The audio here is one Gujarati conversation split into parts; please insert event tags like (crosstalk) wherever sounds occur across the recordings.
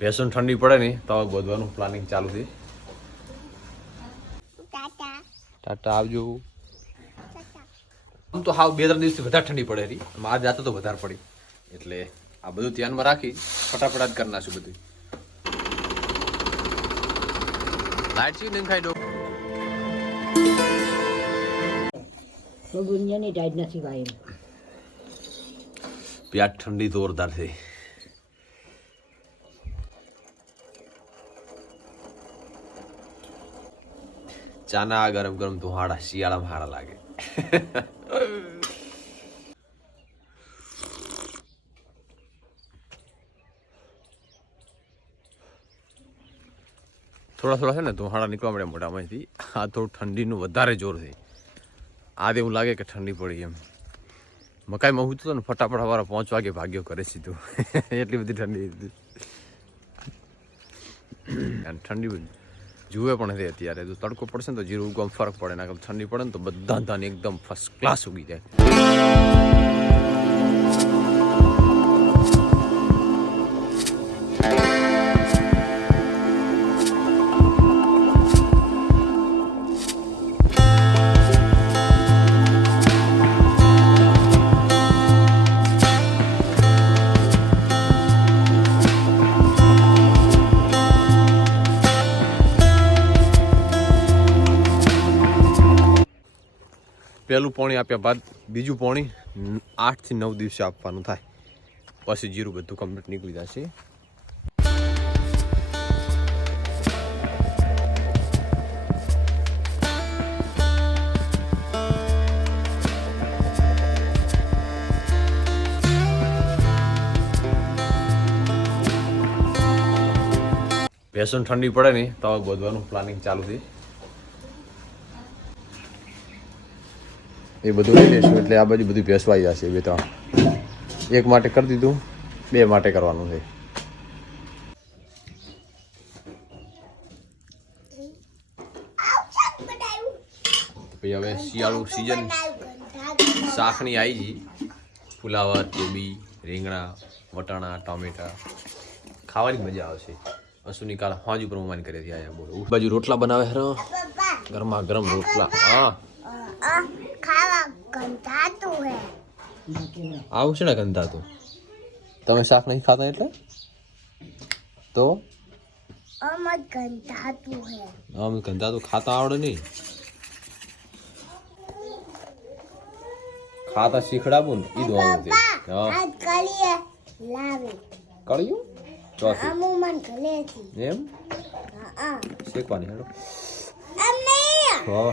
ભેસણ ઠંડી પડે ને તો બધવાનું પ્લાનિંગ ચાલુ છે ટાટા. આવજો. આમ તો હાવ બે ત્રણ દિવસથી વધારે ઠંડી પડે રહી માર જાતો તો વધારે પડી. એટલે આ બધું ધ્યાનમાં રાખી ફટાફટ જ કરી નાખશું બધું. લાઈટ છે ને ખાઈ દો. દુનિયાની ટાઈટ નથી ભાઈ ઠંડી જોરદાર છે. ચાના ગરમ ગરમ ધુહાડા શિયાળામાં હારા લાગે થોડા થોડા છે ને ધુહાડા નીકળવા મળે મોઢામાંથી આ થોડું ઠંડીનું વધારે જોર છે આ એવું લાગે કે ઠંડી પડી એમ મકાઈમાં હું તો ને ફટાફટ સવારે પાંચ વાગે ભાગ્યો કરે સીધું એટલી બધી ઠંડી હતી। (coughs) ઠંડી જુએ પણ હતી અત્યારે. જો તડકો પડશે ને તો જીરું ઉગવામાં ફરક પડે ના ઠંડી પડે ને તો બધા ધાન એકદમ ફર્સ્ટ ક્લાસ ઉગી જાય. પહેલું પોણી આપ્યા બાદ બીજું પોણી આઠથી નવ દિવસે આપવાનું થાય. પછી જીરું બધું કમ્પ્લીટ નીકળી જશે. ભેસણ ઠંડી પડે ને તો ગોદવાનું પ્લાનિંગ ચાલુ છે. એ બધું લઈ લઈશું એટલે આ બાજુ બધું ભેસવાઈ જશે, બે ત્રણ. એક માટે કરી દીધું, બે માટે કરવાનું છે. પછી હવે શિયાળુ સિઝન શાકની આવી ગઈ. ફુલાવર કોબી, રીંગણા, વટાણા, ટામેટા. ખાવાની મજા આવશે અસુની કાલ હાજ ઉપર મમાન કરે છે બોલો. બાજુ રોટલા બનાવે હરો ગરમા ગરમ રોટલા. હા. ગંધાતું હે આવું છે ને ગંધા તો તમે શાક નહીં ખાતા એટલે? તો? અમર ગંધાતું હે। આમ ગંધા તો ખાતા આવડે નહીં. ખાતા શીખડાવું ને ઈ દવાનું છે. હા. આ કલીએ લાવે। કળ્યું? ચોથી. અમુ મન ગલેથી એમ? હા શીખવાની હેડો. અમને હા.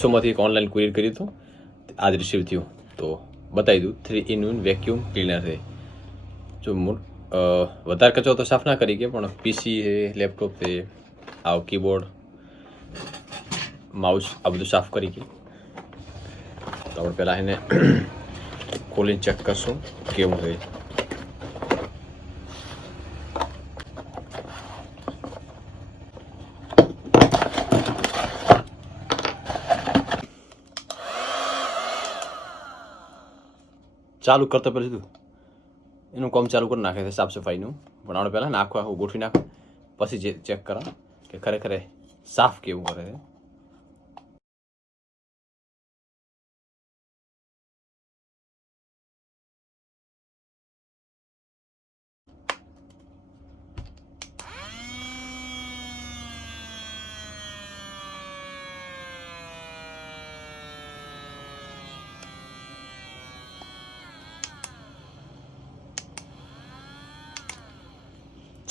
મીશોમાંથી એક ઓનલાઈન કુરિયર કર્યું હતું આજ રિસીવ થયું. તો બતાવી દઉં three in one vacuum cleaner છે. જો વધારે કચરો તો સાફ ના કરી કે, પણ પીસી છે લેપટોપ છે, આ કીબોર્ડ માઉસ આ બધું સાફ કરી કે. તો આપણે પહેલાં એને (coughs) ખોલીને ચેક કરશું, કેવું છે. ચાલુ કરતા પહેલાં સીધું એનું કામ ચાલુ કરી નાખે છે, સાફ સફાઈનું. પણ આપણે પહેલાં નાખો આખું ગોઠવી નાખો. પછી જે ચેક કરો, કે ખરેખર સાફ કેવું કરે છે.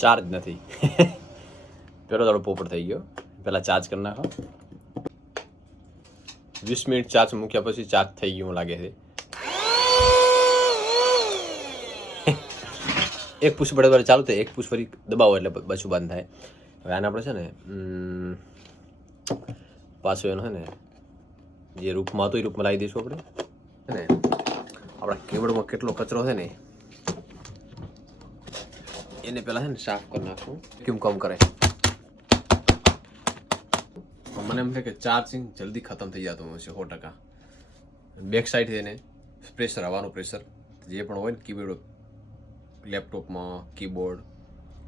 ચાર્જ નથી. પેલો દાડો પોપટ થઈ ગયો. પહેલાં ચાર્જ કરી નાખો. વીસ મિનિટ ચાર્જ મૂક્યા પછી ચાર્જ થઈ ગયું લાગે છે. એક પુશ બરાબર ચાલુ થાય, એક પુશ ફરી દબાવો એટલે પાછું બંધ થાય. હવે આને આપણે છે ને પાછું એનો છે ને, જે રૂપમાં હતો એ રૂપમાં લાવી દઈશું આપણે. ને, આપણા કેવડમાં કેટલો કચરો છે ને એને પહેલાં છે ને સાફ કરી નાખું કેમ કમ કરે મને એમ છે કે ચાર્જિંગ જલ્દી ખતમ થઈ જતું હશે સો ટકા બેક સાઈડ એને પ્રેશર હવાનું પ્રેશર જે પણ હોય ને કીબોર્ડ લેપટોપમાં કીબોર્ડ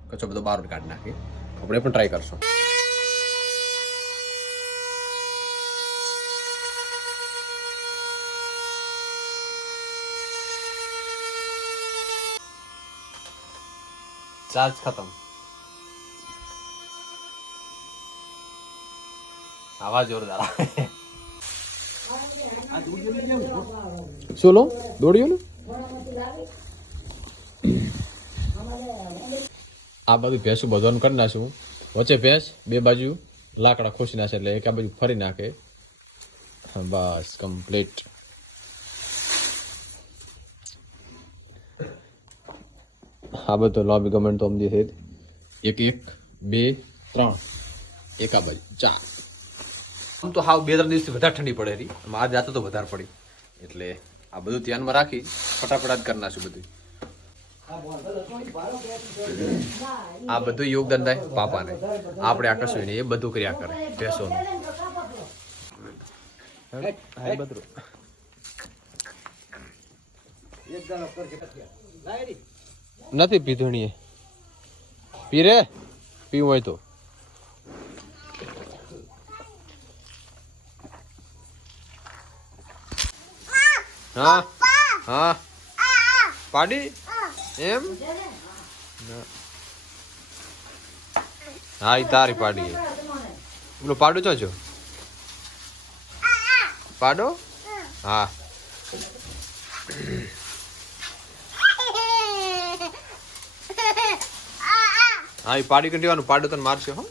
કચો બધો બહાર કાઢી નાખીએ આપણે પણ ટ્રાય કરશું ચાર્જ ખતમ. આવા જોરદાર શું લો? દોડ્યો ને? આ બધું ભેંસું બધવાનું કરી નાખશું. વચ્ચે ભેંસ, બે બાજુ લાકડા ખોસી નાખે એટલે એક આ બાજુ ફરી નાખે. બસ કમ્પ્લીટ આ બધો લોબી કમેન્ટ તો અમદી થઈ એક એક બે ત્રણ. એક આ બાજુ ચાર. આમ તો હાવ બે ત્રણ દિવસથી વધારે ઠંડી પડે રહી આજ રાતે તો વધારે પડી. એટલે આ બધું ધ્યાનમાં રાખી ફટાફટ જ કરી નાખશું બધું. આ બધું યોગદાન થાય પાપાને. આપણે આ કશું નહીં એ બધું કર્યા કરે. ભેંસોનું નથી પીધણીએ. પીરે? પીવું હોય તો. હા? હા? પાડી? એમ? હા એ તારી પાડી પેલું પાડો છો? પાડો? હા. હા, એ પાડી કંટીવાનું પાડો તને મારશે, હો.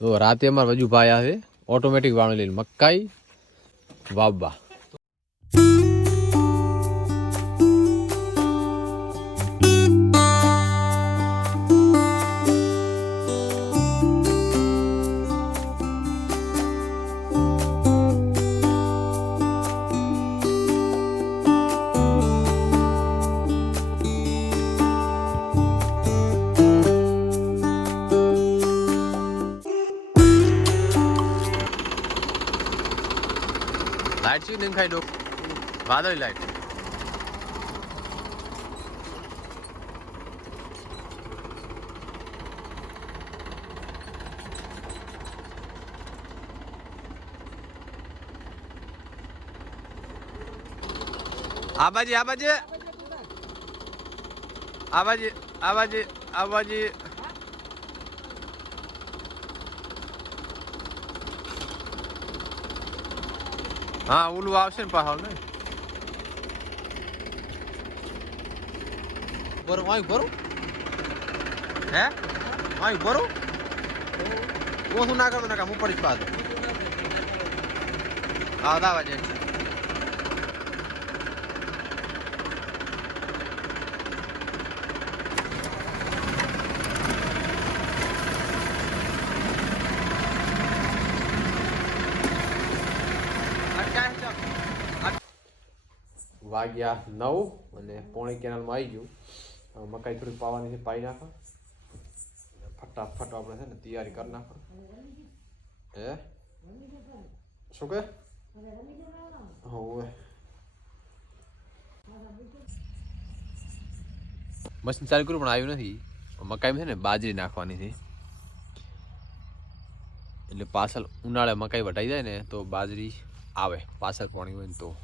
તો રાતે અમારા વજુભાઈ આવે ઓટોમેટિક વાણું લઈને મકાઈ, વાવવા. લાઈટ છે દેખાય ડોક વાદળી લાઈટ. આબાજી આબાજી. આબાજી આબાજી આ બાજી આ બાજી આ બાજી હા ઓલું આવશે ને પાછળ ને. બરો વાય બરો હે? વાય બરો હું ના કરતો ના હું પડીશ પાછો. હા દાવા જાય વાગ્યા નવ અને પોણી કેનાલમાં આવી ગયું. મકાઈ થોડી પાવાની છે, પાઈ નાખો. ફટાફટ આપણે છે ને તૈયારી કરી નાખો. હે? શું કે? હોવે. મશીન ચાલુ કર્યું, પણ આવ્યું નથી. મકાઈમાં છે ને બાજરી નાખવાની છે. એટલે પાછળ ઉનાળે મકાઈ વટાઈ જાય ને, તો બાજરી આવે, પાછળ પાણી હોય ને તો.